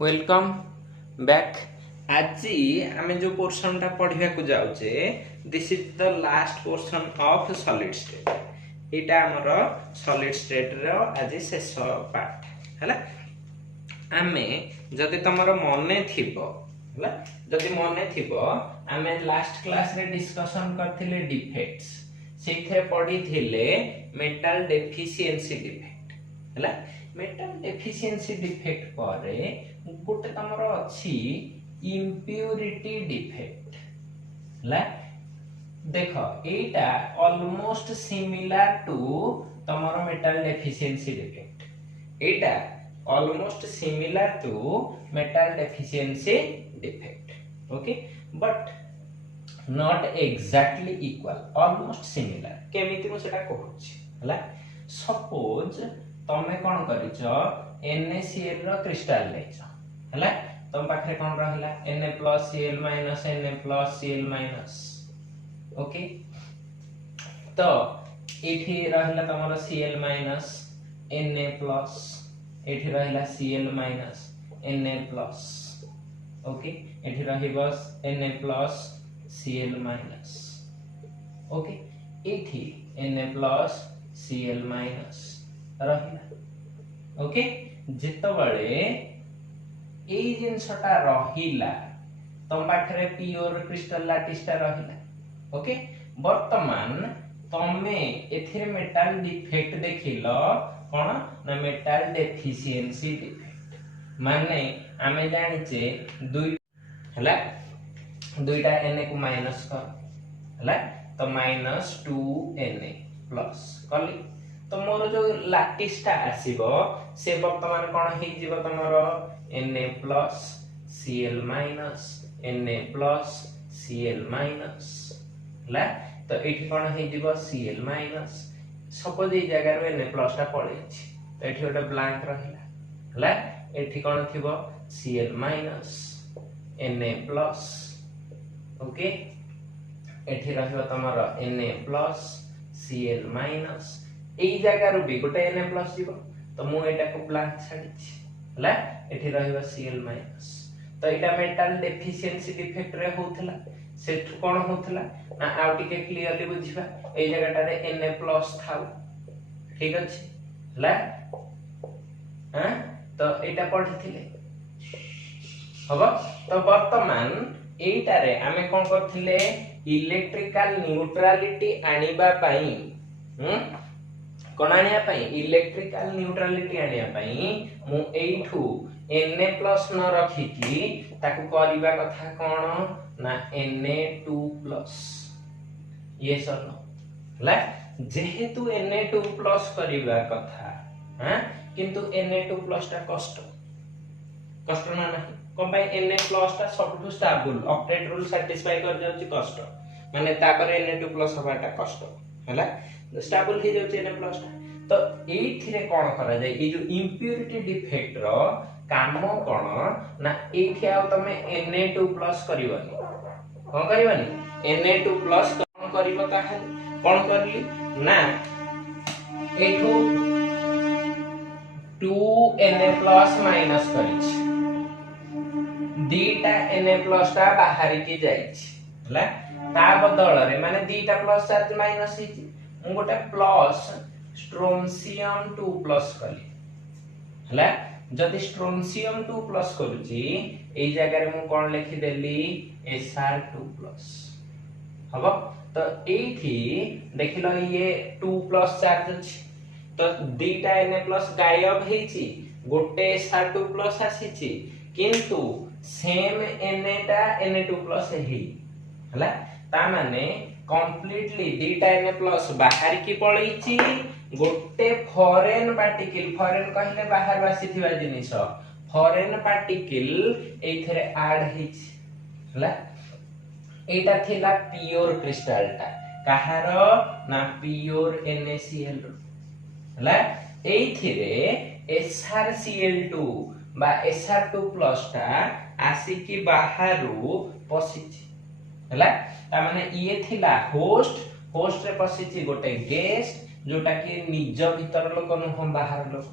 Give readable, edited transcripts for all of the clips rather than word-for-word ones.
Welcome back. आज आम जो पोर्शन टा पढ़ा को जाऊे this is the last portion of solid state. यहाँ आमर सॉलिड स्टेट रो आज शेष पार्ट है। आमे जदि तुमर मन थिबो जदि मन थिबो आमे लास्ट क्लास रे डिस्कशन करथिले डिफेक्ट्स से पढ़ी थिले मेटल डेफिशिएंसी डिफेक्ट है। मेटल डेफिशिएंसी डिफेक्ट पर गोटे तमर अच्छी इम्प्यूरिटी डिफेक्ट है। देख एटा ऑलमोस्ट सिमिलर टू तमर मेटल डेफिशिएंसी डिफेक्ट। एटा almost similar to metal deficiency defect okay but not exactly equal almost similar. केमिति मु सेटा कहूची हला सपोज तमे कोन करिचो NaCl रो क्रिस्टल लेचो हला तम पाखरे कोन रहला Na+Cl- Na+Cl- ओके तो एठी रहला तमरो Cl- Na+ एठी रहला Cl- Na+ ओके एठी रहिबो Na+Cl- ओके एठी Na+Cl- रहिला ओके जेतबळे एई जिनसटा रहिला तम पाखरे प्योर क्रिस्टल लैटिसटा रहिला ओके वर्तमान तमे एथिरे मेटल डिफेक्ट देखिलो कोन ना मेटल डेफिशिएंसी डिफेक्ट माने आमे जानिचे दुई हला दुईटा Na को माइनस कर हला तो -2Na प्लस कली तो मोर जो लैटिसटा आसीबो से वर्तमान कोन हे जीवो तमरो Na+Cl- Na+Cl- ला तो एठी कोन हे जीवो Cl- सपोज ए जगह रे Na+ टा पळे अछि तो एठी ओटा ब्लैंक रहिला ला एठी कोन थिबो Cl- Na+ ओके एठी रहिबो तमरो Na+Cl- एई जगह रो भी गोटे Na+ जीवो तो मु एटा को ब्लैंक छाडी हला एठी रहिबो Cl- तो एटा मेटल डेफिशिएंसी डिफेक्ट रे होथला सेठ कोन होथला ना आउ टिके क्लियरली बुझिबा एई जगहटा रे Na+ थाउ ठीक अछि हला हां तो एटा पढिथिले हबो तो वर्तमान एटा रे आमे कोन करथिले इलेक्ट्रिकल न्यूट्रलिटी आनिबा पई कोन आनिया पई इलेक्ट्रिकल न्यूट्रलिटी आनिया पई मु एइठू Na+ न रखी की ताकू करिबा कथा कोन ना Na2+ ये सर ला जेहेतु Na2+ करिबा कथा हां किंतु Na2+ टा कष्ट कष्ट ना नहीं कोन पई Na+ टा सबटू स्टेबल ऑक्टेट रूल सैटिस्फाई कर जाउची कष्ट माने तापर Na2+ हबाटा कष्ट हला स्टेबल हे जाउची Na+ टा तो एथिरे कोन करा जाय ए जो इम्प्यूरिटी डिफेक्ट रो काम कोन ना एथि आ तमे Na2+ करिवनी कोन करिवनी Na2+ कोन करिवो ताहा कोन करली ना एठू 2Na+ माइनस करिछ दीटा Na+ टा बाहर की जाइछ हला ता बदल रे माने दीटा प्लस चार्ज माइनस हिची मु गोटे प्लस स्ट्रोंसियम 2+ कली हला जदि स्ट्रोंसियम 2+ करूची एई जगह रे मु कोन लिखि देली Sr2+ हबो तो एथि देखिलो ये 2+ चार्ज अछि तो दीटा Na+ गायब हेची गोटे Sr2+ आसीची किंतु सेम Na टा Na2+ हेई हला ता माने कंप्लीटली दीटा Na+ बाहर की पळैची गोटे फॉरेन कहले बाहर बासीथिबा जिनिस फॉरेन पार्टिकल एथरे ऐड हेची हला एटा थिला प्योर क्रिस्टल टा कहार ना प्योर NaCl हला एथिरे SrCl2 बा Sr2+ टा आसी की बाहरु पसिची हला ता माने ये थिला होस्ट रे पसिची गोटे गेस्ट जोटा कि निज भीतर लोक नु हम बाहर लोक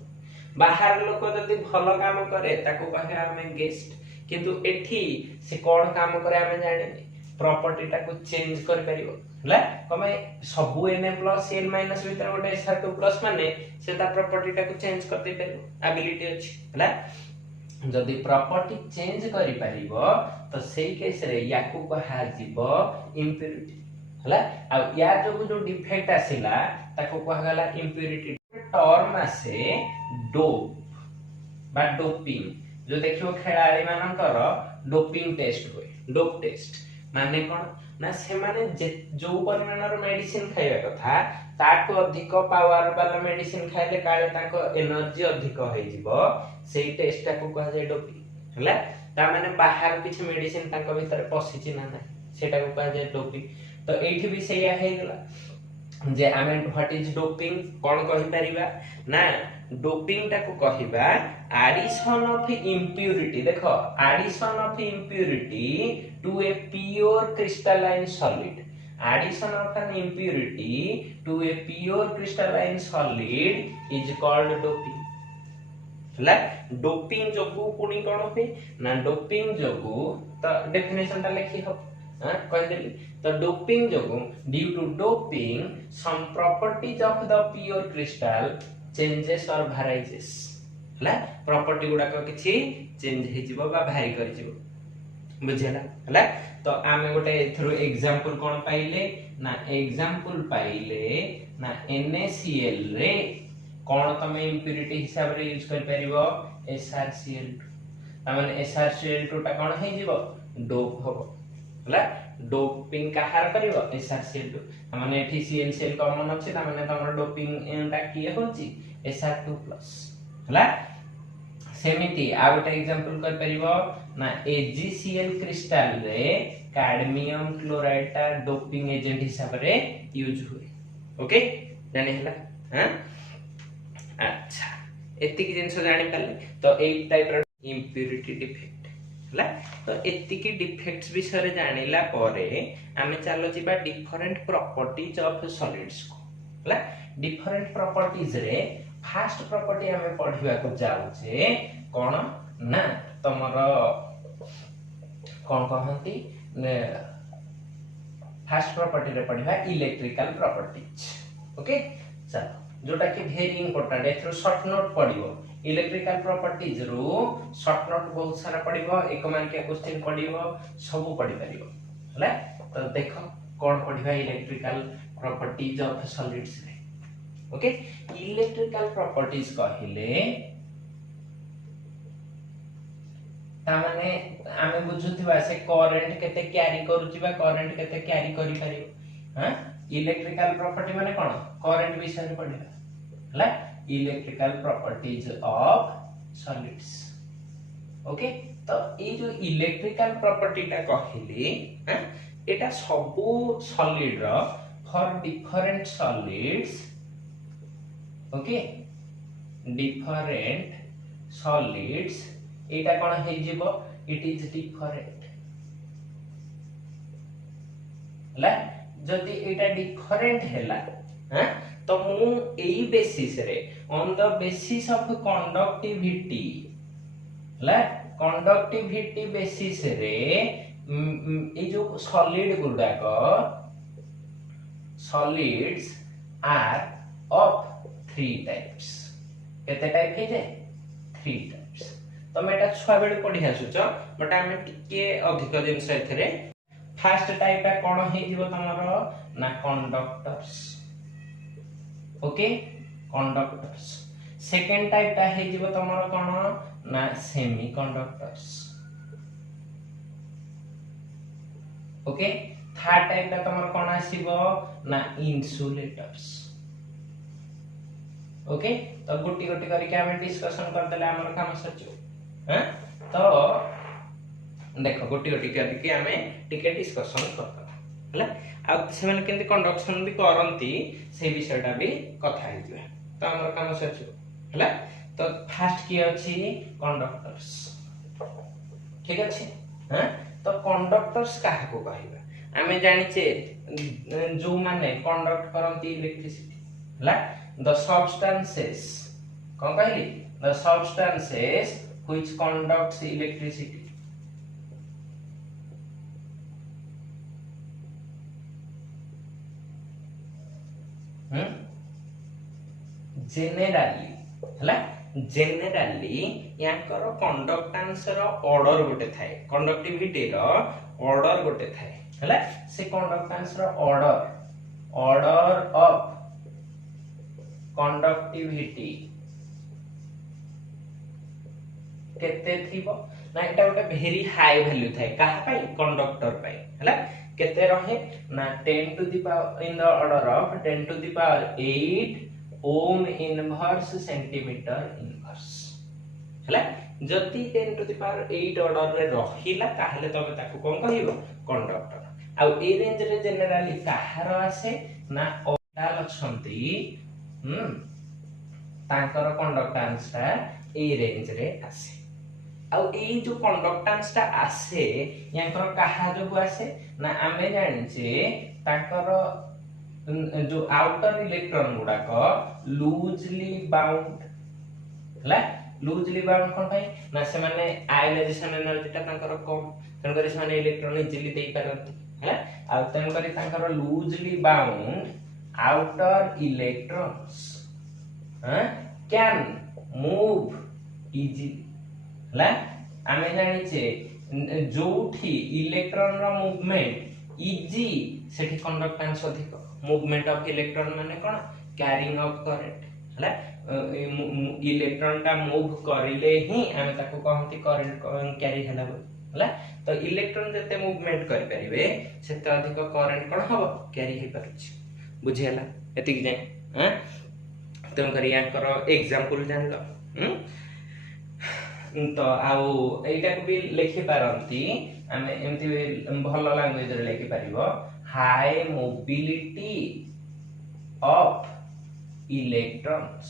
बाहर लोक जदि भल काम करे ताको कहे आमे गेस्ट किंतु एठी से कोन काम करे आमे जाने प्रॉपर्टी टाको चेंज कर परिबो हला कमे सब Na प्लस Cl माइनस भीतर गोटे Sr2 प्लस माने से ता प्रॉपर्टी टाको चेंज कर दे परिबो एबिलिटी अछि हला जदि प्रॉपर्टी चेंज करि परिबो तो सेही केस रे याकू कहा जीवो इम्प्योरिटी हला आ या जो डिफेक्ट आसिला ताको कहा गला इम्प्योरिटी टर्म आसे डोप बा डोपिंग जो देखियो खेलाड़ी मानकर डोपिंग टेस्ट हुए डोप टेस्ट माने कोन ना से माने जो परिमाणर मेडिसिन खाଇବା कथा ताटो अधिक पावर वाला मेडिसिन खाइले काले ताको एनर्जी अधिक होई जीवो सेही टेस्ट ताको कहा जाय डोपिंग हला ता माने बाहर किछ मेडिसिन ताको भीतर पसिछि ना ना सेटा को कहा जाय डोपिंग तो एठी भी सेया हे गेला जे आमे व्हाट इज डोपिंग कोन कहि परिबा ना डोपिंग टा को कहिबा एडिशन ऑफ इम्प्योरिटी देखो addition of impurity to a pure crystalline solid addition of an impurity to a pure crystalline solid is called doping हला डोपिंग जोगु पुनी कोन होई ना डोपिंग जोगु तो डेफिनेशन ता लिखि हो कह देली तो डोपिंग जोगु due to doping some properties of the pure crystal changes और वेराइजेस हला प्रॉपर्टी गुडा को किछि चेंज हे जिवो बा भारी कर जिवो बुझिला हला तो आमे गोटे एथरो एग्जांपल कोन पाइले ना एग्जांपल पाइले ना NaCl रे कोन तमे इम्प्योरिटी हिसाब रे यूज कर परिबो SrCl2 तामाने SrCl2 टा कोन हे जिवो डोप होबो हला डोपिंग कहार करिवो SrCl2 तामाने एठी ClCl कॉमन अछि तामाने तमर डोपिंग एंटा की होची Sr2+ हला सेमिति आ गोटे एग्जांपल कर परिबो ना AgCl क्रिस्टल रे कैडमियम क्लोराइड ता डोपिंग एजेंट हिसाब रे यूज हुए ओके जानि हला हां अच्छा एति की जिंस जानि पाले तो ए टाइप रो इम्प्योरिटी डिफेक्ट हला तो एति की डिफेक्ट्स विषय रे जानिला परे आमे चलो जिबा डिफरेंट प्रॉपर्टीज ऑफ सॉलिड्स को हला डिफरेंट प्रॉपर्टीज रे फर्स्ट प्रॉपर्टी हमें पढ़िबा को जाउ छे कोन ना तमर कोन कहंती फर्स्ट प्रॉपर्टी रे पढ़िबा इलेक्ट्रिकल प्रॉपर्टीज ओके चलो जोटा कि वेरी इंपोर्टेंट एथरो शॉर्ट नोट पढ़िबो इलेक्ट्रिकल प्रॉपर्टीज रो शॉर्ट नोट बहुत सारा पढ़िबो एक मार्क के क्वेश्चन पढ़िबो सब पढ़ि परिबो हला तो देखो कोन पढ़िबा इलेक्ट्रिकल प्रॉपर्टीज ऑफ सॉलिड्स रे ओके इलेक्ट्रिकल प्रॉपर्टीज कहिले ता माने आमे बुझुथिबा से करंट केते कैरी करूचिबा करंट केते कैरी करि परिबो हां इलेक्ट्रिकल प्रॉपर्टी माने कोन करंट विषय रे पढ़िबा हला electrical properties of solids okay तो ए जो इलेक्ट्रिकल प्रॉपर्टी ता कहिले हां एटा सब सॉलिड रो for different solids okay different solids एटा कोन हे जिवो इट इज डिफरेंट हला जदि एटा डिफरेंट हैला हां तो मु एई बेसिस रे on the basis of conductivity हला कंडक्टिविटी बेसिस रे ए जो सॉलिड गुडा को सॉलिड्स आर ऑफ 3 टाइप्स केते टाइप हे जे 3 टाइप्स तो मेटा छुआ बेले पढी आसुचो बट आमे टिके अधिक जिंस एथरे फर्स्ट टाइप है कोन हे जीवो तमरो ना conductors okay conductors second type ता हे जीवो तमरो कोन ना सेमीकंडक्टर्स ओके थर्ड टाइप ता तमरो कोन आसीबो ना इंसुलेटर्स ओके तो गोटी गोटी करके हमें डिस्कशन कर देले हमर काम सचो हैं तो देखो गोटी गोटी करके हमें टिके डिस्कशन करता हला आ से माने केंति कंडक्शन भी करंती से विषयटा भी कथा हे दिबा तो हमर काम सचो हला तो फर्स्ट की अछि कंडक्टर्स ठीक अछि हैं तो कंडक्टर्स काहे को कहिबा हमें जानि छे जो माने कंडक्ट करंती इलेक्ट्रिसिटी हला the substances कौन कहली the substances which conducts electricity. Generally हला generally याकर कंडक्टेंस रो ऑर्डर गोटे थाए कंडक्टिविटी रो ऑर्डर गोटे थाए हला से कंडक्टेंस रो ऑर्डर ऑफ कंडक्टिविटी केते थिबो ना एटा गोटे वेरी हाई वैल्यू थाए कहा पाई कंडक्टर पाई हला केते रहे ना 10 to the power in the order of 10 to the power 8 ohm inverse centimetre inverse हला जति 10 टू द पावर 8 ऑर्डर रे रहिला ताहले तबे ताको कोन कहिबो कंडक्टर आ ए रेंज रे जनरली काहार आसे ना ऑर्बिटल छंती तांकर कंडक्टेंस ता ए रेंज रे आसे आ ए जो कंडक्टेंस ता आसे यांकर काहा जो आसे ना आमे जानि जे तांकर जो आउटर इलेक्ट्रॉन गुडा को लूजली बाउंड हला लूजली बाउंड कोन भाई ना से माने आयोनाइजेशन एनर्जी ता तांकर कम तन करी से माने इलेक्ट्रॉन इजीली देई पारंती हला आ तन करी तांकर loosely bound outer electrons can move easily हला आमे जानि छे जोठी इलेक्ट्रॉन रो मूवमेंट इजी सेठी कंडक्टेंस अधिक मूवमेंट ऑफ इलेक्ट्रॉन माने कोन कैरिंग ऑफ करंट हला इलेक्ट्रॉन टा मूव करिले ही हम ताको कहंती करंट कैरी हला हला तो इलेक्ट्रॉन जते मूवमेंट करि परिबे सेते अधिक करंट कोन हबो कैरी हे परछ बुझियला एति कि जाय हां तन करी याकर एग्जांपल जानलो तो आउ एटा को भी लिखि पारंती हम एमती भलो लैंग्वेज रे लिखि परिबो हाई मोबिलिटी ऑफ इलेक्ट्रॉन्स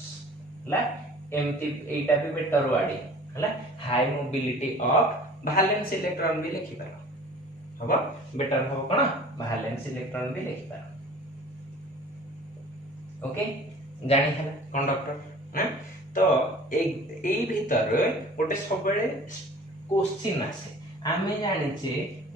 हला एमती एटा भी बेटर वर्डिंग हला high mobility of valence electron भी लिखि पारो हबो बेटर हबो कोन वैलेंस इलेक्ट्रॉन भी लिखि पारो ओके जानि हला कंडक्टर ना तो ए भीतर गोटे सबले क्वेश्चन आसे आमे जानि जे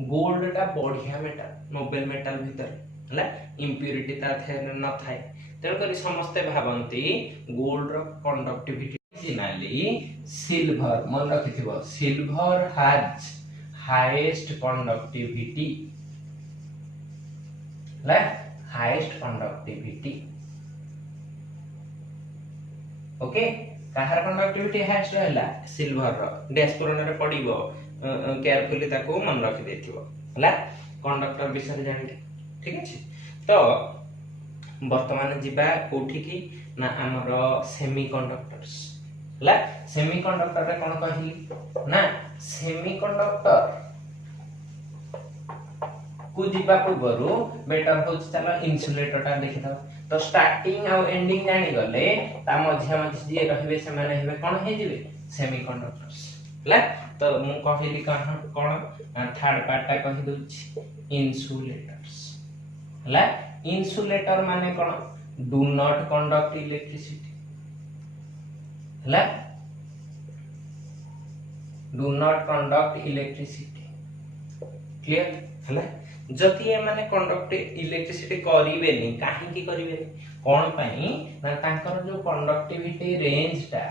गोल्ड टा बढ़िया मेटल नोबेल मेटल भीतर हला इंप्योरिटी ता थे न थाए तेन करी समस्त भाबंती गोल्ड रो कंडक्टिविटी ओरिजिनली सिल्वर मन रखिथिबो सिल्वर हैज हाईएस्ट कंडक्टिविटी हला हाईएस्ट कंडक्टिविटी ओके काहर कंडक्टिविटी हाईएस्ट रहला सिल्वर रो डैशबोर्ड रे पडिबो केयरफुली ताको मन रखि देथिबो हला कंडक्टर विषय जानि ठीक अछि तो वर्तमान जिबा कोठी की ना हमरो सेमीकंडक्टर्स हला सेमीकंडक्टर रे कोन कहिली ना सेमीकंडक्टर को जिबा पूर्वरु बेटर होच चला इन्सुलेटर ता देखि था तो स्टार्टिंग आ एंडिंग जानि गले ता मध्य मध्य जे रहबे से माने हेबे कोन हे जिवे सेमीकंडक्टर्स हला तो मु कहिली कोन थर्ड पार्ट ता कहि दोछि इन्सुलेटर्स हला इन्सुलेटर माने कोन डू नॉट कंडक्ट इलेक्ट्रिसिटी हला do not conduct electricity clear हला जति ए माने कंडक्ट इलेक्ट्रिसिटी करिवेनी काहे की करिवेनी कोन पई ना तांकर जो कंडक्टिविटी रेंज ता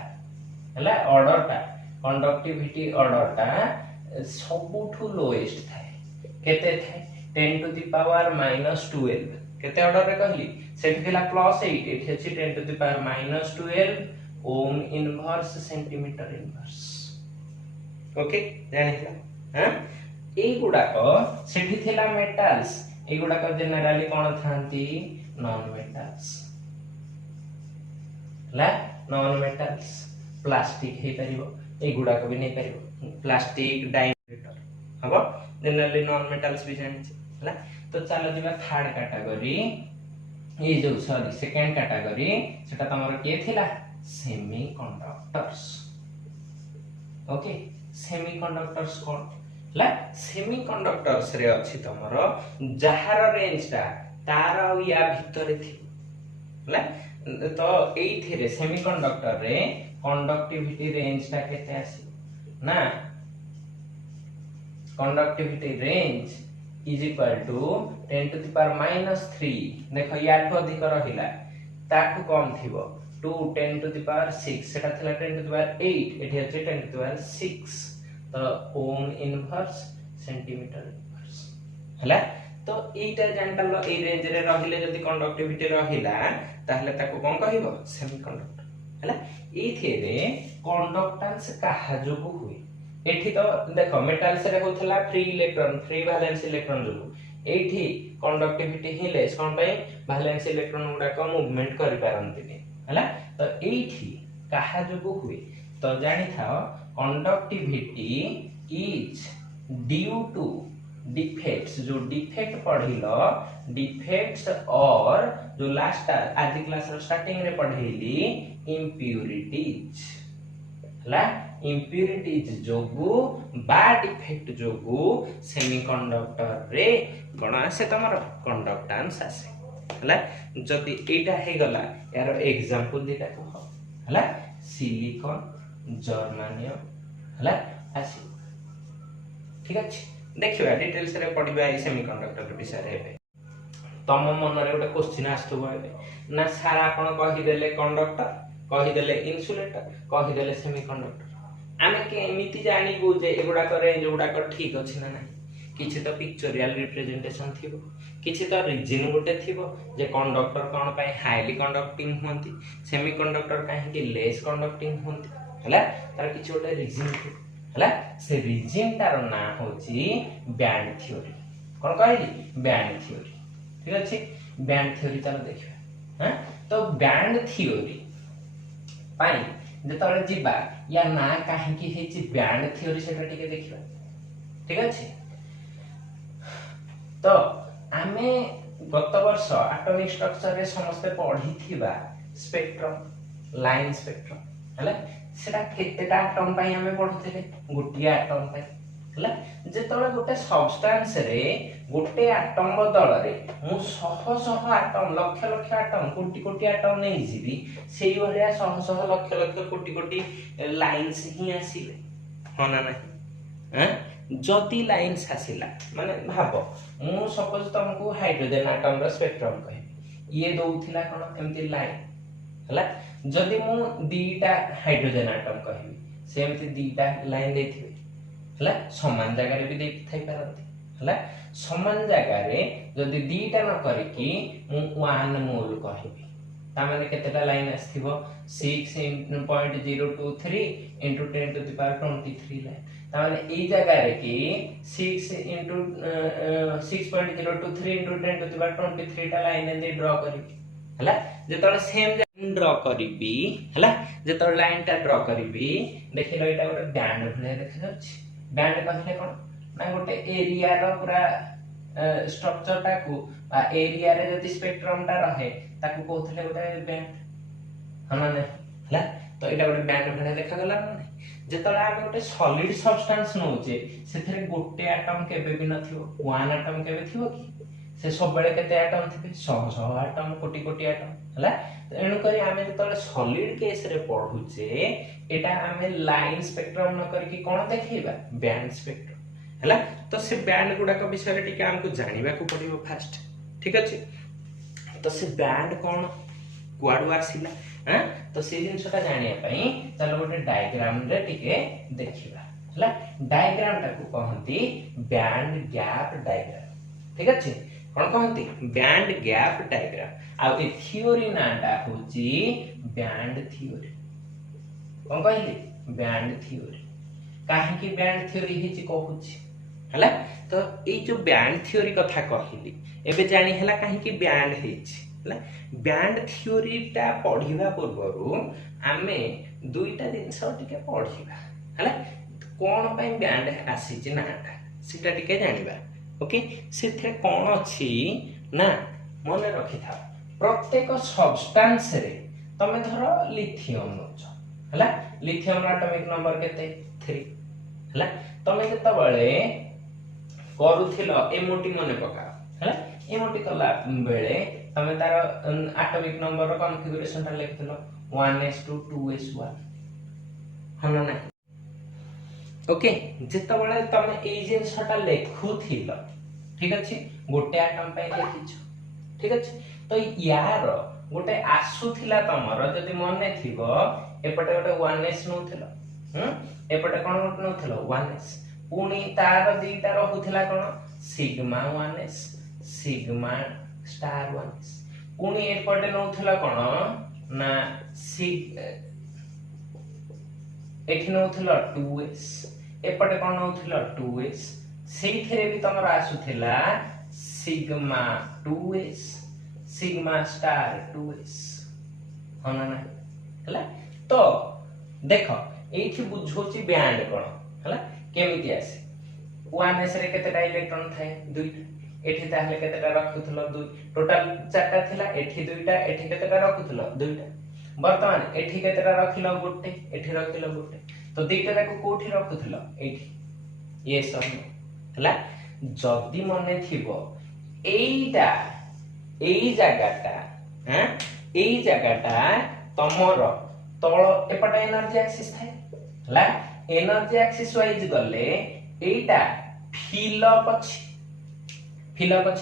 हला ऑर्डर ता कंडक्टिविटी ऑर्डर ता सबुठु लोएस्ट थाए केते थाए 10 टू द पावर -12 केते ऑर्डर रे कहली सेठी थिला +8 एठी अछि 10 to the power -12 ohm inverse centimetre inverse okay जानिला हां ए गुडा को सेठी थिला मेटल्स ए गुडा को जनरली कोन थांती नॉन मेटल्स ला नॉन मेटल्स प्लास्टिक हे परिबो ए गुडा को भी नै परिबो प्लास्टिक डायमीटर हबो जनरली नॉन मेटल्स भी जानि हला तो चलो जिबा थर्ड कैटेगरी ए जो सॉरी सेकंड कैटेगरी सेटा तमरो के थिला सेमीकंडक्टर्स ओके सेमीकंडक्टर्स कोन ला सेमीकंडक्टर्स रे अछि तमरो जहार रेंज ता तार या भीतर थि ला तो एई थिरे सेमीकंडक्टर रे कंडक्टिविटी रेंज टा केते आसी ना conductivity range is equal to 10 to the power -3 देखो याठू अधिक रहिला ताकू कम थिबो 2 10 टू द पावर 6 सेटा थिला 10 टू द पावर 8 एठी अछि 10 टू द पावर 6 तो ओम इनवर्स सेंटीमीटर इनवर्स हला तो एटा जानतालो ए रेंज रे रहिले जदी कंडक्टिविटी रहिला ताहले ताको कोन कहिबो सेमीकंडक्टर हला एथेरे कंडक्टेंस काहा जोगु हुई एठी तो देखो मेटल से होथला free electron free valence electron जोगु एठी कंडक्टिविटी ही लेस कोन पई वैलेंस इलेक्ट्रॉन गुडा को मूवमेंट करि पारंतिनी हला तो एठी काहा जोगु हुई तो जानि थाओ conductivity is due to defects जो डिफेक्ट पढ़िलो डिफेक्ट्स और जो लास्ट आज क्लास रो स्टार्टिंग रे पढ़ेली इम्प्यूरिटीज हला इम्प्यूरिटीज जोगु बा डिफेक्ट जोगु सेमीकंडक्टर रे कोन आसे तमर कंडक्टेंस आसे हला जति एटा हे गला यार एग्जांपल दिटा कह हला सिलिकॉन जर्मानियम हला आसी ठीक अछि देखिबा डिटेल्स रे पढिबा ए सेमीकंडक्टर विषय रे तम मन रे गोटे क्वेश्चन आस्तबो एबे ना सारा कोन कहि देले कंडक्टर कहि देले इन्सुलेटर कहि देले सेमीकंडक्टर आमे के एमिति जानिबो जे एगुडा को रेंज गुडा को ठीक अछि ना नाही किछि तो पिक्चोरियल रिप्रेजेंटेशन थिबो किछि तो रीजन गोटे थिबो जे कंडक्टर कोन पय हाईली कंडक्टिंग होंती सेमीकंडक्टर काहे कि लेस कंडक्टिंग होंती हला तार किछि गोटे रीजन थिबो हला से रीजन तार ना होची बैंड थ्योरी कोन कहली बैंड थ्योरी ठीक अछि बैंड थ्योरी चलो देखिबा हां तो बैंड थ्योरी पाई जेतले जिबा या ना काहे कि हेची बैंड थ्योरी सेटा टिके देखिबा ठीक अछि तो आमे गत वर्ष एटॉमिक स्ट्रक्चर रे समस्त पढ़ी थिबा स्पेक्ट्रम लाइन स्पेक्ट्रम हला सेटा केतेटा एटम पई हमें पढुथिले गोटिया एटम पई हला जेतले गोटे सब्सटेंस रे गोटे एटम बदल रे मु शह शह एटम लक्ष लक्ष एटम कोटि कोटि एटम नै जिबी सेही भलिया शह शह लक्ष लक्ष कोटि कोटि लाइन्स ही आसीले होना नाही हैं जति लाइन्स आसीला माने भाबो मु सपोज तुमको हाइड्रोजन एटम रो स्पेक्ट्रम कहबी ये दउथिला कोन एमती लाइन हला जदि मु दीटा हाइड्रोजन एटम कहबी सेमती दीटा लाइन देथिबे हला समान जगह रे भी देख थाई परंती हला समान जगह रे जदि दीटा न करी कि मु 1 मोल कहबी ता माने केतेटा लाइन आस्थिबो 6.023 * 10 टू द पावर 23 लाइन ता माने ए जगह रे कि 6 * 6.023 * 10 टू द पावर 23 टा लाइन दे ड्रा करबी हला जेतले सेम ड्रा करिबी हला जेतले लाइन टा ड्रा करिबी देखिलो एटा गोटे बैंड भले देखा जाछि बैंड कहले कोन ना गोटे एरिया रो पूरा स्ट्रक्चर टा को बा एरिया रे जति स्पेक्ट्रम टा रहे ताकू कहथले गोटे बैंड हना ने हला तो एटा गोटे बैंड भले देखा गला ना जेतले आमे गोटे सॉलिड सब्सटेंस नउचे सेथरे गोटे एटम केबे भी नथिबो 1 एटम केबे थिबो कि से सब बेले केते एटम थिबे 100 एटम कोटि कोटि एटम हला एणु करी आमे जेतले सॉलिड केस रे पढुचे एटा आमे लाइन स्पेक्ट्रम न करके कोन देखैबा बैंड स्पेक्ट्रम हला तो से बैंड गुडा को विषय रे टिके हमको जानिबा को पड़िबो फास्ट ठीक अछि तो से बैंड कोन कुआडू आसीला हां तो से जिनसटा जानिया पई चलो गोटे डायग्राम रे टिके देखिबा हला डायग्राम टा को कहंती बैंड गैप डायग्राम ठीक अछि कोन कहंती बैंड गैप डायग्राम आ ए थ्योरी नाटा होची बैंड थ्योरी कोन कहली बैंड थ्योरी काहे कि बैंड थ्योरी हिची कहूची हला तो ए जो बैंड थ्योरी कथा कहली एबे जानि हला काहे कि बैंड हिची हला बैंड थ्योरी टा पढिबा पूर्वरु आमे दुईटा जिंस टिके पढिबा हला कोन पई बैंड आसीची नाटा सिटा टिके जानिबा ओके सेथे कोन अछि ना मने रखि था प्रत्येक सब्सटेंस रे तमे धरो लिथियम नोच हला लिथियम रा एटॉमिक नंबर केते 3 हला तमे जत बळे करूथिलो एमोटी मने पका हला एमोटी कला बेले तमे तार एटॉमिक नंबर रो कॉन्फ़िगरेशन ता लिखथिलो 1s2 2s1 हाँ ना नहीं ओके जितबले तमे एई जिनसटा लेखुथिल ठीक अछि गोटे आटम पे लेखिछ ठीक अछि तो यार गोटे आसुथिला तमर जदि मने थिबो एपटे गोटे 1s नउथिल एपटे कोन नउथिल 1s पुनी तार दीटा रहुथिला कोन sigma 1s sigma star 1s पुनी एपटे नउथिला कोन ना सिग एठी नउथिल 2s एपटे कोन नउथिल 2s सेइथरे भी तमर आसुथिला sigma 2s sigma star 2s हना ना हला तो देखो एठी बुझोची बैंड कोन हला केमिति आसे 1s रे केतेटा इलेक्ट्रॉन थाए दुईटा एठी ताहले केतेटा रखुथलो दुई टोटल चारटा थिला एठी दुईटा एठी केतेटा रखुथलो दुईटा वर्तमान एठी केतेटा रखिलो गोटे एठी रखिलो गोटे तो दुईटा को कोठी रखुथलो एठी ये सब हला जदी मने थिबो एईटा एई जगाटा हैं एई जगाटा तमर तळ एपटा एनर्जी एक्सिस थाए हला एनर्जी एक्सिस वाइज गले एईटा फिल अप अछि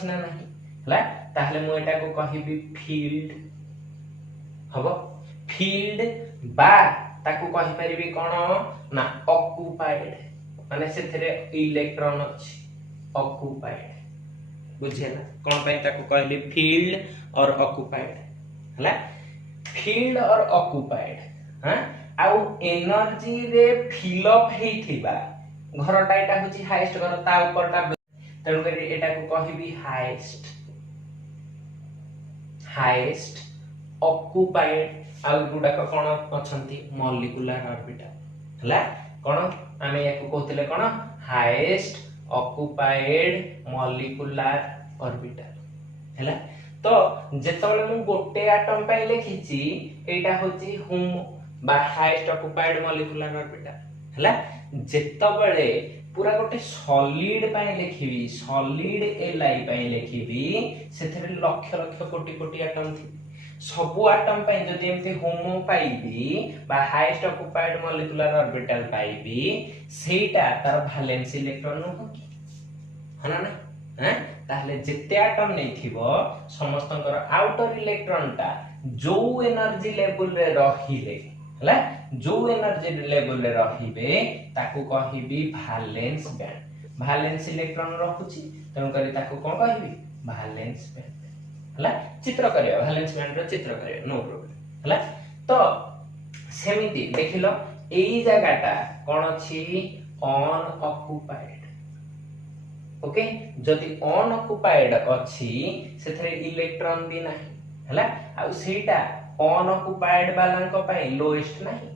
ना नाही हला ताहले मु एटा को कहिबी फील्ड हबो फील्ड बा ताकू कहि परिबी कोन ना ऑक्युपाइड माने सेथरे इलेक्ट्रॉन अछि ऑक्युपाइड बुझे ना कोन पे ताकू कहली फील्ड और ऑक्युपाइड हला फील्ड और ऑक्युपाइड हां आउ एनर्जी रे फिल अप हेइथिबा घरटा एटा होची हाईएस्ट घर ता ऊपरटा तण करी एटा को कहिबी हाईएस्ट ऑक्युपाइड आउ गुडा को कोन अछंती मॉलिक्यूलर ऑर्बिटल हला कोन आमे याको कहतिले कोन हाईएस्ट ऑक्युपाइड मॉलिक्यूलर ऑर्बिटल हला तो जेतबले मु गोटे एटम पे लिखिची एटा होची होमो बा हाईएस्ट ऑक्युपाइड मॉलिक्यूलर ऑर्बिटल हला जेतबले पूरा गोटे सॉलिड पाए लिखिबी सॉलिड एलआई पाए लिखिबी सेथरे लक्ष लक्ष कोटि कोटि एटम थी सबु एटम पाए जदि एमती होमो पाइबी बा हाईएस्ट ऑक्युपाइड मॉलिक्यूलर ऑर्बिटल पाइबी सेटा तार वैलेंस इलेक्ट्रॉन हो कि हना ना हैं ताहले जेते एटम नै थिबो समस्तंकर आउटर इलेक्ट्रॉन ता जो एनर्जी लेवल रे रहिले हला जो एनर्जी लेवल रे रहिबे ताकू कहिबी वैलेंस बैंड वैलेंस इलेक्ट्रॉन रखुची तन करी ताकू कोन कहिबी वैलेंस बैंड हला चित्र करियो वैलेंस बैंड रो चित्र करियो नो प्रॉब्लम हला तो सेमिति देखिलो एई जगाटा कोन अछि अनऑक्युपाइड ओके जदि अनऑक्युपाइड अछि सेथरे इलेक्ट्रॉन भी नाही हला आ सेटा अनऑक्युपाइड वालांको पई लोएस्ट नाही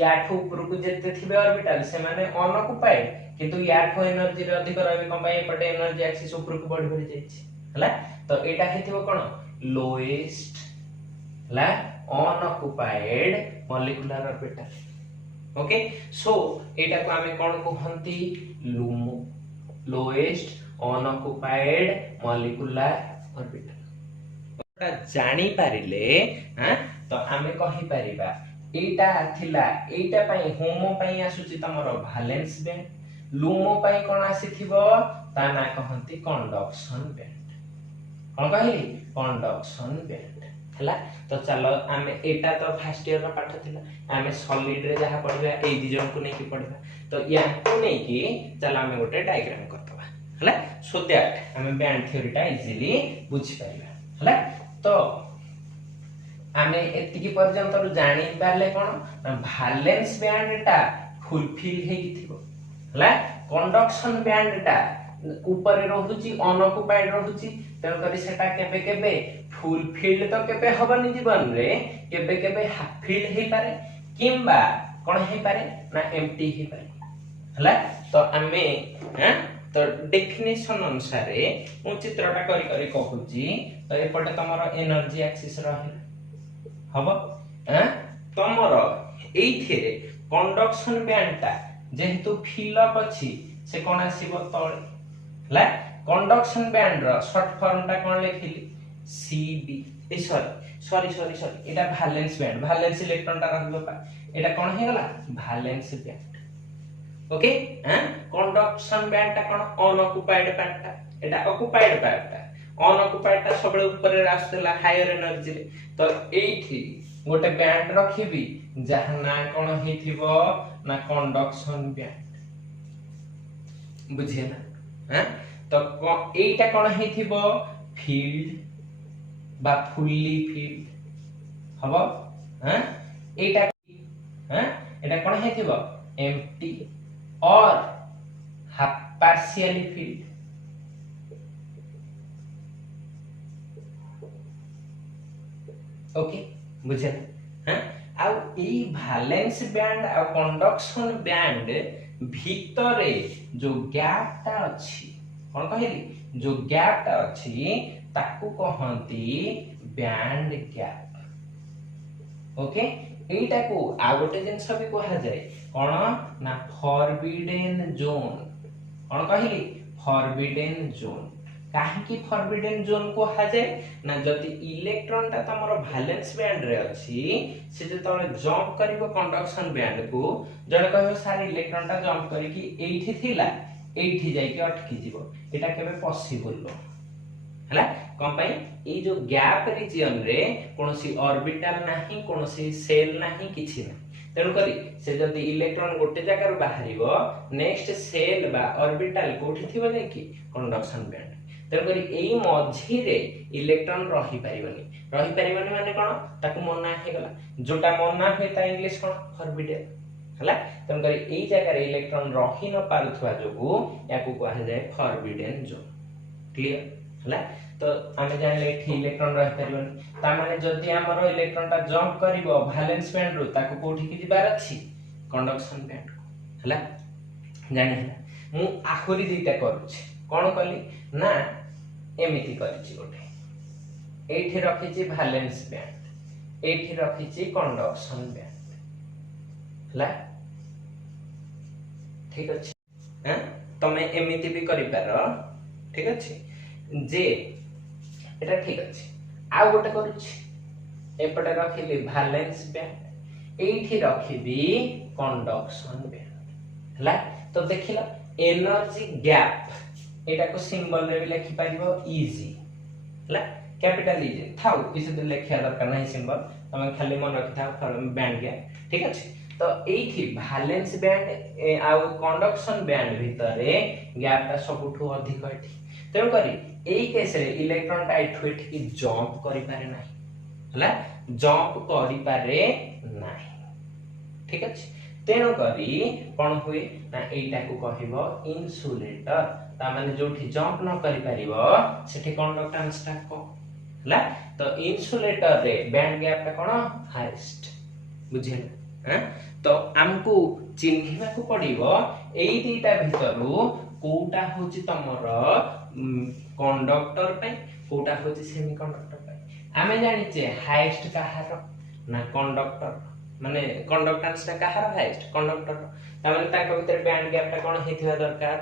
याठो ऊपर को जेते थिबे ऑर्बिटल से माने अनऑक्युपाइड किंतु याठो एनर्जी रे अधिक रहबे कोन पई एपटे एनर्जी एक्सिस ऊपर को बढ़ि बढ़ि जाईछि हला तो एटा हेतिबो कोन लोएस्ट हला unoccupied molecular orbital okay so एटा को हमें कोन कहंती लुमो लोएस्ट अनऑक्युपाइड मॉलिक्यूलर ऑर्बिटल जानी पारिले हां तो हमें कहि परिबा एटा थिला एटा पई होमो पई आसुची तमरो वैलेंस बैंड लुमो पई कोन आसीथिबो ता ना कहंती कंडक्शन बैंड कोन कहली कंडक्शन बैंड हला तो चलो हमें एटा तो फर्स्ट ईयर रा पाठ थिला हमें सॉलिड रे जहा पढबा ए दि जन को नै की पढबा तो या को नै की चलो हमें गोटे डायग्राम करतबा हला सो दैट हमें बैंड थ्योरी टा इजीली बुझि परिबा हला तो आमे एतिकी पर्यंत जानि पाले कोन वैलेंस बैंड टा फुलफिल हेगी थिबो हला कंडक्शन बैंड टा ऊपर रहउची अनऑक्युपाइड रहउची तन करी सेटा केबे केबे फुलफिल तो केबे हबनी जीवन रे केबे केबे हाफ फिल हे पारे किंबा कोन हे पारे ना एम्प्टी हे पारे हला तो आमे हैं तो डेफिनेशन अनुसार मु चित्रटा करी करी कहूची तो एपटे तमरो एनर्जी एक्सिस रहिला हबो हैं तमरो एइथिरे कंडक्शन बैंड ता जेहेतु फिल अप अछि से कोन आसीबो तळे हला कंडक्शन बैंड रो शॉर्ट फॉर्म ता कोन लिखिली सीबी ए सॉरी सॉरी सॉरी एटा वैलेंस बैंड वैलेंस इलेक्ट्रॉन टा रखबो पा एटा कोन हे गला वैलेंस बैंड ओके हां कंडक्शन बैंड टा कोन अनऑक्युपाइड पार्ट टा एटा ऑक्युपाइड पार्ट टा अनऑक्युपाइड टा सबले ऊपर रे आस्तला हायर एनर्जी रे तो एठी गोटे बैंड रखिबी जहां ना कोन हेथिबो ना कंडक्शन बैंड बुझिए ना हां तो एटा कोन हेथिबो फील्ड बा फुल्ली फील्ड हबो हां एटा हां एटा कोन हेथिबो एम्प्टी और हाफ पार्शियली फील्ड ओके बुझे हां आ ई वैलेंस बैंड आ कंडक्शन बैंड भीतरे जो गैप ता अछि कोन कहली जो गैप ता अछि ताकू कहंती बैंड गैप ओके एटा को आ गोटे जिंस भी कहा जाय कोन ना फॉरबिडन जोन कोन कहली फॉरबिडन जोन काहे की फॉरबिडन जोन को हा जाय ना जति इलेक्ट्रॉन ता तमरो वैलेंस बैंड रे अछि से जे तळे जंप करिवो कंडक्शन बैंड को जण कहबो सार इलेक्ट्रॉन ता जंप करी की एठी थिला एठी जाय के अटकी जिवो एटा केबे पॉसिबल नो हला कोन पई ए जो गैप रीजन रे कोनोसी ऑर्बिटल नाही कोनोसी सेल नाही किछि ना तेनु करी से जदी इलेक्ट्रॉन गोटे जगह रो बाहरिबो नेक्स्ट सेल बा ऑर्बिटल कोठी थिबो नै की कंडक्शन बैंड तेनु करी एई मझी रे इलेक्ट्रॉन रही परिबनी माने कोन ताकू मना हे गला जोटा मना हे ता इंग्लिश कोन फॉरबिडन हला तेनु करी एई जगह रे इलेक्ट्रॉन रही न पारुथवा जोगु याकू कहा जाय फॉरबिडन जोन क्लियर हला तो आमे जानले एठी इलेक्ट्रॉन रही परिबनी ता माने जदी हमरो इलेक्ट्रॉन ता जंप करिवो वैलेंस बैंड रो ताकू कोठी की जिबार अछि कंडक्शन बैंड को हला जानि हला मु आखरी दिटा करूछि कोन कहली ना एमिति करिछि गोटे एठी रखिछि वैलेंस बैंड एठी रखिछि कंडक्शन बैंड हला ठीक अछि हैं तमे एमिति भी करि पारो ठीक अछि जे एटा ठीक अछि आ गोटे करूछि एपटे रखिली वैलेंस बैंड एठी रखिबी कंडक्शन बैंड हला तो देखिला एनर्जी गैप एटा को सिंबल रे भी लिखि पारिबो इजी हला कैपिटल इजी थाउ किसी दिन लिखिया दरकार नाही सिंबल तमे खाली मन रखि थाउ फॉर्म बैंड गैप ठीक अछि तो एठी वैलेंस बैंड आ कंडक्शन बैंड भितरे गैप ता सबुठु अधिक एठी तेनु करी एई केस रे इलेक्ट्रॉन ता एठु एठी की जंप करि पारे नाही हला जंप करि पारे नाही ठीक अछि तेनु करी कोन हुए ना एटा को कहिबो इन्सुलेटर ता माने जोठी जंप न करि पारिबो सेठी कंडक्टेंस ता को हला तो इन्सुलेटर रे बैंड गैप ता कोन हाईएस्ट बुझिले हैं तो हमकु चिन्हिबा को पड़िबो एई दीटा भितरु कोटा होची तमर कंडक्टर पे कोटा होची सेमीकंडक्टर पे आमे जानि छे हाईएस्ट काहार ना कंडक्टर माने कंडक्टेंस ता काहार हाईएस्ट कंडक्टर ता माने ताको भीतर बैंड गैप ता कोन हेथिबा दरकार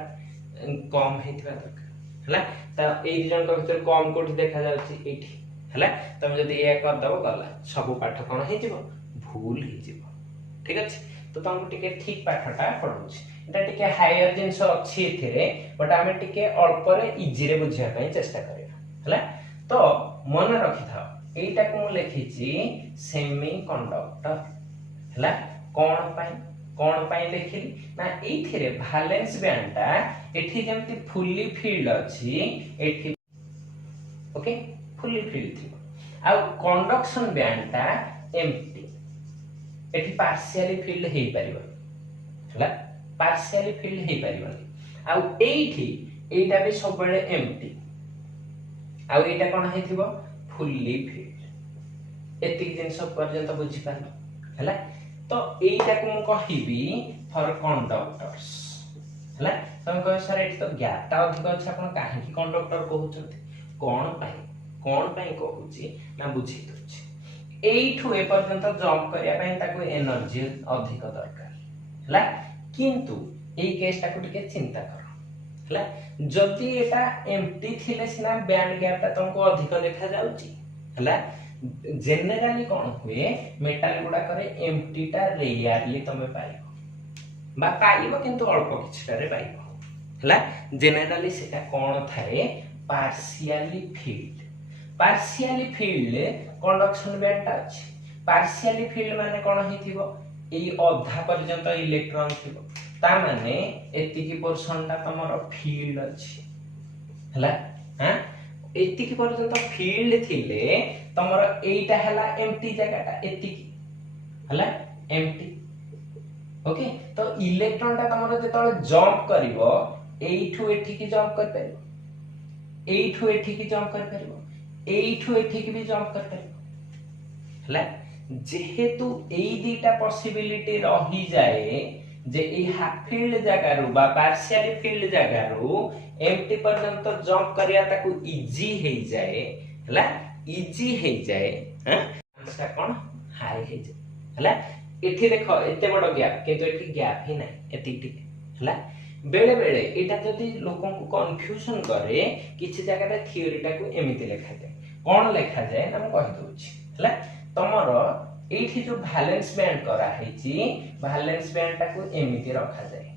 कम हेथिबा दरकार हला ता एई जन को भीतर कम कोठी देखा जाउची एठी हला तमे जदी ए कर दबो गला सब पाठ कोन हेजिबो भूल हेजिबो ठीक अछि तो तमको टिके ठीक पाठटा पढुछि एटा टिके हायर जिंस अछि एथिरे बट आमे टिके अल्प रे इजी रे बुझिया पई चेष्टा करिया हला तो मन रखि था एटा को लिखिछि सेमीकंडक्टर हला कोन पाई लिखिली ना एथिरे वैलेंस बैंडटा एठी जेमति फुल्ली फील्ड अछि एठी ओके फुल्ली फील्ड थी आ कंडक्शन बैंडटा एम्प्टी एठी पार्शियली फील्ड हेई परिबो हला पार्शियली फील्ड हेई परिबो आ एठी एटा भी सब बेले एम्प्टी आ एटा कोन हेथिबो फुल्ली फील्ड एति जिंस पर्यंत बुझि पालो हला तो एटा को कहिबी फॉर कंडक्टर्स हला तम कह सर एठी तो गैप ता अधिक अछि आपण काहे की कंडक्टर कहउछथि कोन पाई कहउछि ना बुझि दउछि एठु ए पर्यंत जंप करिया पई ताको एनर्जी अधिक दरकार हला किंतु ए केसटा को टिके चिंता करो हला जदी एटा एम्प्टी थिले सिना बैंड गैप ता तुमको अधिक देखा जाउची हला जनरली कौन हुए मेटाल गुडा करे एम्प्टी टा रेयरली तमे पाइबो बा पाइबो किंतु अल्प किछटा रे पाइबो हला जनरली सेटा कौन थाए पार्शियली फील्ड कंडक्शन बैंड अछि पार्शियली फील्ड माने कौन हिथिबो एई अधा पर्यंत इलेक्ट्रॉन थिबो ता माने एतिकी पोर्शन ता तमरो फील्ड अछि हला हां एतिकी पर्यंत फील्ड थिले तमरो एइटा हला एम्प्टी जगहटा एतिकी हला एम्प्टी ओके तो इलेक्ट्रॉन ता तमरो जेतले जंप करिवो एइठु एठिकी जंप कर परिबो एइठु एठिकी जंप कर परिबो एइठु एठिकी भी जंप कर परिबो हला जेहेतु एई दीटा पॉसिबिलिटी रही जाए जे ए हाफ फील्ड जगह रो बा पार्शियली फील्ड जगह रो एम्प्टी पर्यंत जंप करिया ताकू इजी हे जाए हला इजी हे जाए हां आंसर कोन हाई हे जाए हला एठी देखो एते बड़ गैप किंतु एठी गैप ही नाही एती ठीक हला बेले बेले एटा जदी लोकन को कंफ्यूजन करे किछि जगह रे थ्योरी टा को एमिति लिखा जाए कोन लिखा जाए हम कहि दोछि हला तमरो एठी जो बैलेंस बैंड करा हेची बैलेंस बैंड टा को एमिति रखा जाए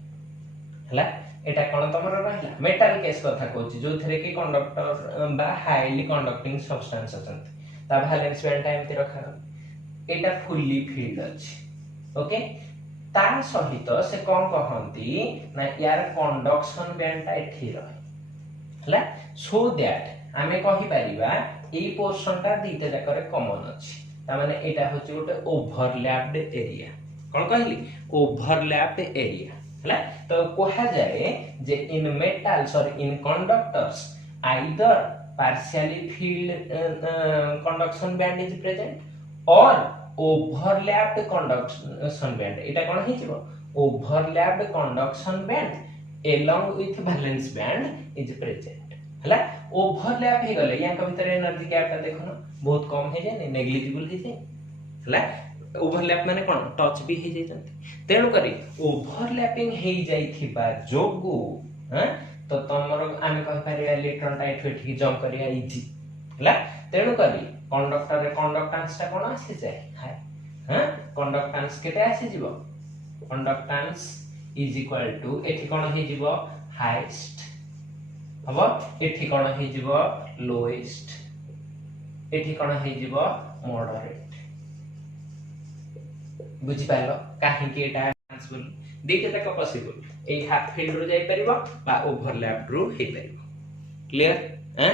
हला एटा कोन तमरो रहला मेटल केस कथा कहूची जो थरे के कंडक्टर बा हाईली कंडक्टिंग सब्सटेंस अछंती ता बैलेंस बैंड टा एमिति रखा एटा फुल्ली फील्ड अछि ओके ता सहित से कोन कहंती ना यार कंडक्शन बैंड टा एठी रहे हला सो दैट आमे कहि परिबा एई पोर्शन टा दीटा जाकर कॉमन अछि ता माने एटा होची गोटे ओवरलैप्ड एरिया कोन कहली ओवरलैप्ड एरिया हला तो कहा जाए जे इन मेटल्स और in conductors either partially filled conduction band is present और ओवरलैप्ड कंडक्शन बैंड एटा कोन हिजिबो overlapped conduction band along with valence band is present हला ओवरलैप हे गले या भीतर एनर्जी गैप ता देखो ना बहुत कम हे जाय नेग्लिजिबल हे जाय हला ओवरलैप माने कोन टच भी हे जायतंती तेनु करी ओवरलैपिंग हे जायथिबा जोगु ह तो तमरो आमे कहि पारिया इलेक्ट्रॉन टा एठु एठी जंप करिया इजी हला तेनु करी कंडक्टर रे कंडक्टेंस टा कोन आसी जाय हाय ह कंडक्टेंस केते आसी जिवो कंडक्टेंस इज इक्वल टू एठी कोन हे जिवो हाईएस्ट हबो एठी कोन हे जिवो लोएस्ट एठी कोन हे जिवो मॉडरेट बुझि पाइलो काहे कि एटा ट्रांसफर देखि तक पॉसिबल ए हाफ फील्ड रो जाय परिबो बा ओवरलैप रो हे परिबो क्लियर हैं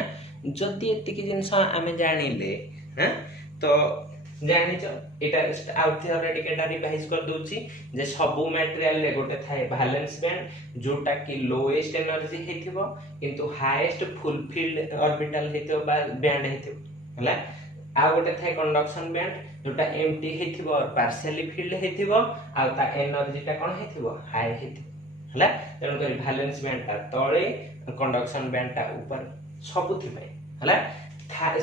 जदी एतिकी जिंस आमे जानिले हैं तो जानिचो एटा आउट थ्योरी केटा रिवाइज कर दोची जे सबु मटेरियल ले गोटे थाए बैलेंस बैंड जोटा कि लोएस्ट एनर्जी हेथिबो किंतु हाईएस्ट फुलफिल्ड ऑर्बिटल हेथिबो बा बैंड हेथिबो हला आ गोटे थाए कंडक्शन बैंड जोटा एम्प्टी हेथिबो और पार्शियली फील्ड हेथिबो आ ता एनर्जी ता कोन हेथिबो हाई हेथिबो हला तेन करी बैलेंस बैंड ता तळे कंडक्शन बैंड ता ऊपर सबु थिबे हला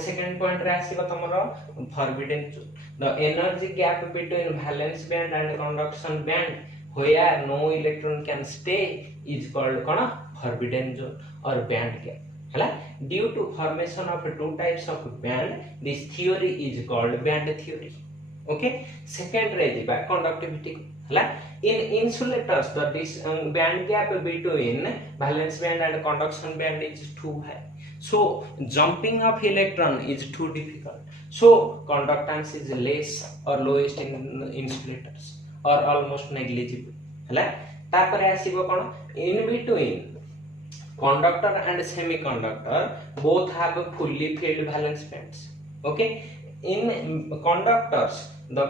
सेकंड पॉइंट रे आसीबो तमरो forbidden zone the energy gap between valence band and conduction band where no electron can stay is called कोन फॉरबिडन जोन और बैंड गैप हला due to formation of two types of band this theory is called band theory okay second रे दिबा conductivity हला in insulators the band gap between valence band and conduction band is too high so jumping of electron is too difficult so conductance is less or lowest in insulators or almost negligible हला तापर आसीबो कोन in between conductor and semiconductor both have fully filled valence bands okay in conductors the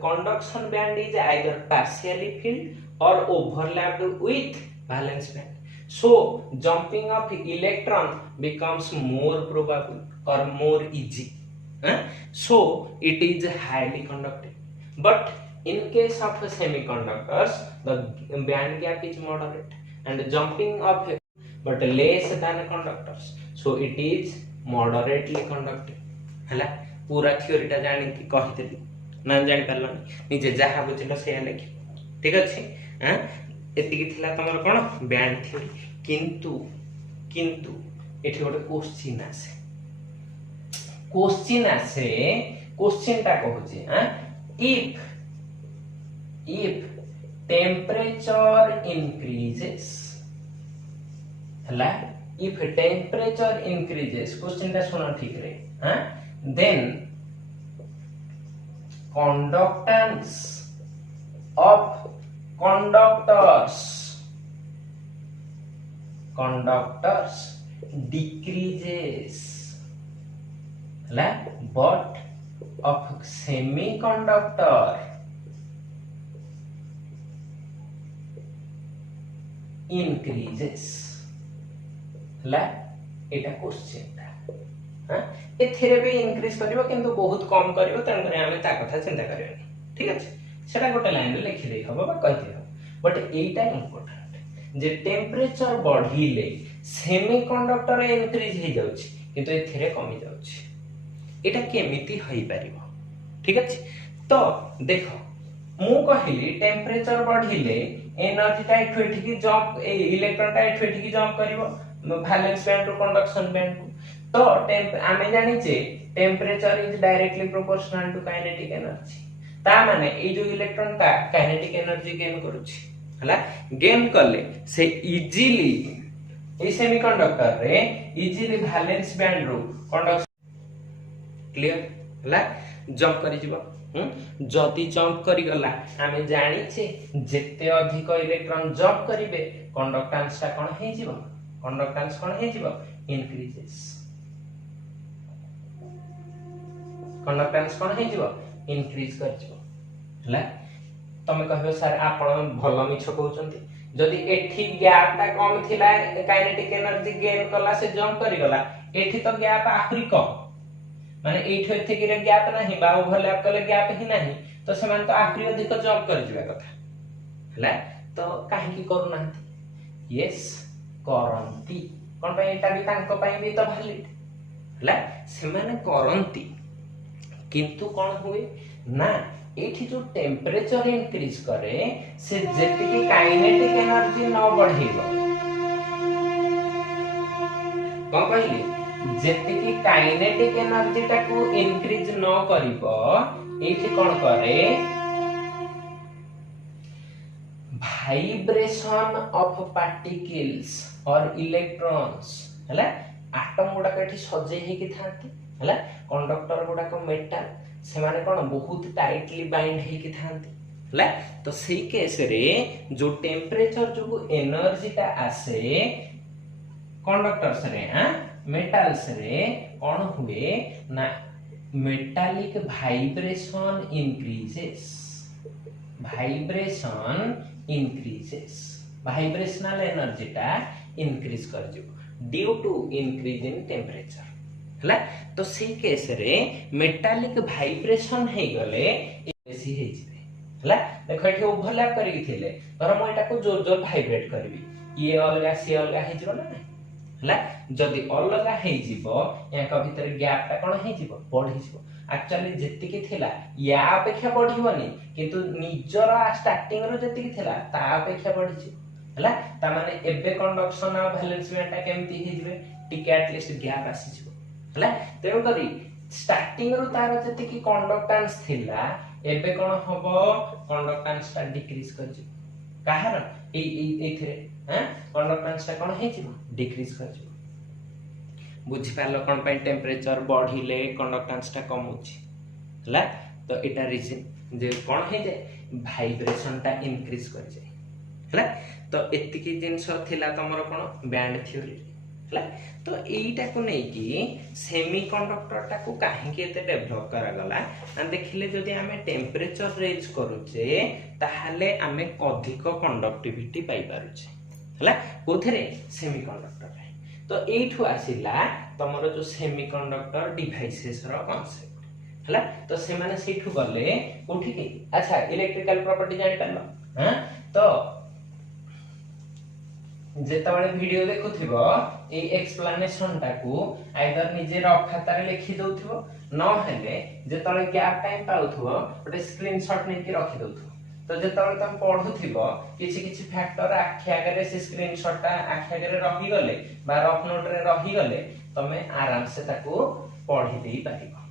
conduction band is either partially filled or overlapped with valence band so jumping of electron becomes more probable or more easy so it is highly conductive but in case of semiconductors the band gap is moderate and jumping of but less than conductors so it is moderately conductive हला पूरा theory ता जानि कि कहितली ना जानि परलनी निजे जहा बुझलो से लिखि ठीक अछि हैं एतिकी थिला तमर कोन बैंड थ्योरी किंतु एठी गोटे क्वेश्चन आसे क्वेश्चन आसे क्वेश्चन टा कहूची इफ टेम्परेचर इंक्रीजेस हला इफ टेम्परेचर इंक्रीजेस क्वेश्चन टा सुनो ठीक रे then conductance of conductors decreases hla but of semiconductor increases hla eta question ta एथिरे भी इंक्रीज करिवो किंतु बहुत कम करिवो तन करे हमें ता कथा चिंता करियो ठीक अछि सेटा गोटे लाइन रे लिखि देई हबो बा कहि दियो but Etah important J temperature बढ़िले semiconductor increase हे जाउछि किंतु एथिरे कमी जाउछि एटा केमिति होई परिबो ठीक अछि तो देखो मु कहिली टेम्परेचर बढ़िले एनर्जी टा एठि जंप इलेक्ट्रॉन टा एठि जंप करिवो valence band to conduction band तो आमे जानि जे temperature is directly proportional to kinetic energy ता माने ए जो इलेक्ट्रॉन ता काइनेटिक एनर्जी गेन करूची हला गेन करले से इजीली ए सेमीकंडक्टर रे इजीली वैलेंस बैंड रो कंडक्शन क्लियर हला जंप करि जिवो जति जंप करि गला आमे जानि छे जेते अधिक इलेक्ट्रॉन जंप करिवे कंडक्टेंस ता कोन हे जिवो कंडक्टेंस कोन हे जिवो इंक्रीजेस कंडक्टेंस कोन हे जिवो इंक्रीज कर जिवो हला तमे कहबो सर आपण भलो मिछ कहउचंती जदी एठी गैप ता कम थिला काइनेटिक एनर्जी गेन कला से जंप करि गला एठी तो गैप आखरी कम माने एठी एथे कि गैप नाही बा ओवरलैप कले गैप ही नाही तो समान तो आखरी अधिक जंप कर जिवा कथा हला तो काहे की करू नांती यस करंती कोन पय एटा भी तांको पय भी तो वैलिड हला से माने करंती किंतु कौन हुए ना एठी जो टेम्परेचर इंक्रीज करे से जेति की काइनेटिक एनर्जी न बढ़ेबो कोन कहली जेति की काइनेटिक एनर्जी टा को इंक्रीज न करिवो एठी कोन करे वाइब्रेशन ऑफ पार्टिकल्स और इलेक्ट्रॉन्स हला एटम गुडा एठी सजे हे की थांती हला कंडक्टर गुडा को मेटल से माने कोन बहुत टाइटली बाइंड हे की थांती हला तो सेही केस रे जो टेम्परेचर जो एनर्जी ता आसे कंडक्टर्स रे मेटल्स रे कोन हुए ना metallic vibration increases vibrational energy ता इंक्रीज कर जिवो due to increase in temperature हला तो सी केस रे मेटालिक वाइब्रेशन हे गले बेसी हे जिवे हला देखो एठी ओवरलैप करि थिले पर म एटा को जोर जोर वाइब्रेट करबी ये अलगा सी अलगा हे जिवो ना हला जदी अलगा हे जिवो या का भीतर गैप ता कोन हे जिवो बढ़ी जिवो एक्चुअली जेति की थिला या अपेक्षा बढ़िवनी किंतु निजरा स्टार्टिंग रो जेति की थिला ता अपेक्षा बढ़ी जिवो हला ता माने एबे कंडक्शन आ वैलेंस बैंड ता केमती हे जिवे टिके एटलीस्ट गैप आसी जिवो हला तेरो करी स्टार्टिंग रो तार जति की कंडक्टेंस थिला एबे कोन हबो कंडक्टेंस ता डिक्रीज कर जिवो काहर एथिरे कंडक्टेंस ता कोन हे जिवो डिक्रीज कर जिवो बुझि पालो कोन पय टेम्परेचर बढ़िले कंडक्टेंस ता कम होची हला तो एटा रीजन जे कोन हे जे वाइब्रेशन ता इंक्रीज कर जाय हला तो एति की जिंस थिला तमरो कोन बैंड थ्योरी हला तो एटा को नै कि सेमीकंडक्टर टा को काहे के एते डेवलप करा गला आ देखिले जदी हमें टेम्परेचर रेज करूचे ताहाले हमें अधिक कंडक्टिविटी पाई पारुचे हला कोथरे सेमीकंडक्टर रे तो एठु आसिला तमरो जो सेमीकंडक्टर डिवाइसेस रो कांसेप्ट हला तो से माने सेठु गले कोठी के अच्छा इलेक्ट्रिकल प्रॉपर्टी जानि पालो हां तो जेतबळे वीडियो देखुथिबो ए एक्सप्लेनेशन टाकू आइदर निजे रफ खाता रे लिखि दउथिबो न हेले जेतबळे गैप टाइम पाउथबो ओटे स्क्रीनशॉट नेकी रखि दउथबो तो जेतबळे तुम पढुथिबो किछि किछि फैक्टर आखि आगे रे से स्क्रीनशॉट ता आखि आगे रे रहि गले बा रफ नोट रे रहि गले तमे आराम से ताकू पढ़ी देई पारिबो।